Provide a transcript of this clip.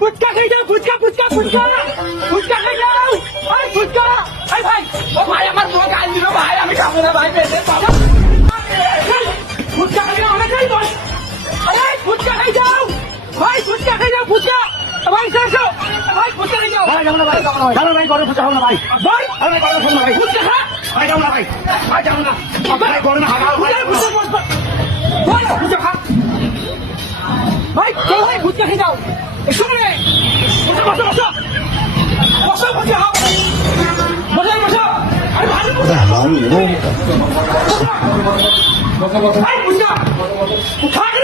ফুচকা খেয়ে যাও, ফুচকা ফুচকা ফুচকা ফুচকা খেয়ে যাও। আরে ফুচকা, আরে ভাই, ও ভাই আমার বউ গাল দিল ভাই, আমি খাবো না ভাই, পেটে বাবা। ফুচকা খেয়ে অনেক খাই বল। আরে ফুচকা খেয়ে যাও ভাই, ফুচকা খেয়ে যাও, ফুচকা ভাই শেষো ভাই, ফুচকা খেয়ে যাও ভাই, যাবো না ভাই, যাবো না ভাই, ঘরে ফুচকা খাবো না ভাই ভাই, আরে ঘরে ফুচকা ভাই, ফুচকা খা ভাই, যাবো না ভাই, ভাই যাবো না ভাই, ঘরে না খাবো ভাই, ফুচকা ভাই, ফুচকা খা ভাই, চল ভাই, ফুচকা খেয়ে যাও। শুনে রে, বসো বসো বসো বসো, ফুচকা খাও, বসো বসো। আরে ভাই, ভাই ফুচকা খা